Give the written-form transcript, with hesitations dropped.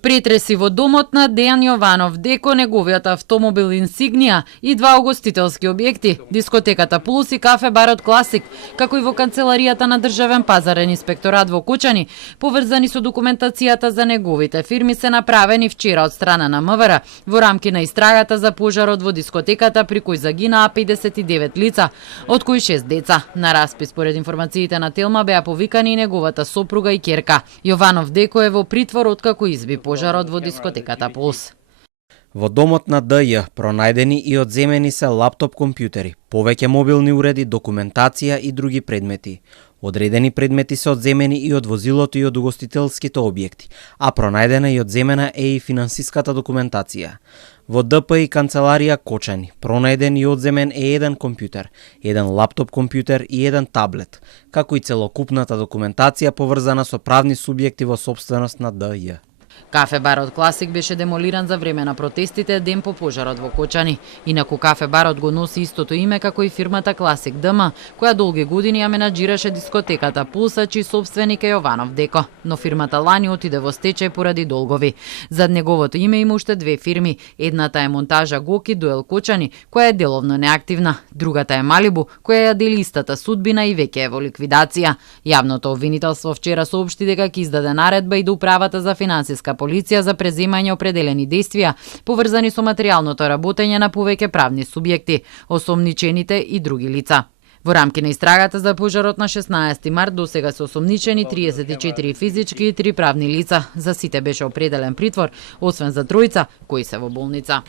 Претреси во домот на Дејан Јованов Деко, неговиот автомобил Инсигнија и два угостителски објекти, дискотеката Пулс и кафе барот Класик, како и во канцеларијата на Државен пазарен инспекторат во Кучани, поврзани со документацијата за неговите фирми, се направени вчера од страна на МВР во рамки на истрагата за пожарот во дискотеката при кој загинаа 59 лица, од кои 6 деца. На распис според информациите на Телма беа повикани и неговата сопруга и ќерка. Јованов Деко е во притвор откако изби пожарот во дискотеката Пулс. Во домот на ДЈ пронајдени и одземени се лаптоп компјутери, повеќе мобилни уреди, документација и други предмети. Одредени предмети се одземени и од возилото и од угостителските објекти, а пронајдена и одземена е и финансиската документација. Во ДП и канцеларија Кочани пронајден и одземен е еден компјутер, еден лаптоп компјутер и еден таблет, како и целокупната документација поврзана со правни субјекти во сопственост на ДЈ. Кафе барот Класик беше демолиран за време на протестите ден по пожарот во Кочани. Инаку кафе барот го носи истото име како и фирмата Класик ДМ, која долги години ја менаџираше дискотеката Пулса, чиј сопственик е Јованов Деко, но фирмата лани отиде во стечај поради долгови. Зад неговото име има уште две фирми. Едната е Монтажа Гоки Дуел Кочани, која е деловно неактивна. Другата е Малибу, која ја дели истата судбина и веќе е во ликвидација. Јавното обвинителство вчера соопшти дека ќе издаде наредба и до управата за финансиска полиција за преземање определени действија поврзани со материјалното работење на повеќе правни субјекти, осомничените и други лица. Во рамки на истрагата за пожарот на 16 март досега се осомничени 34 физички и 3 правни лица. За сите беше определен притвор, освен за тројца кои се во болница.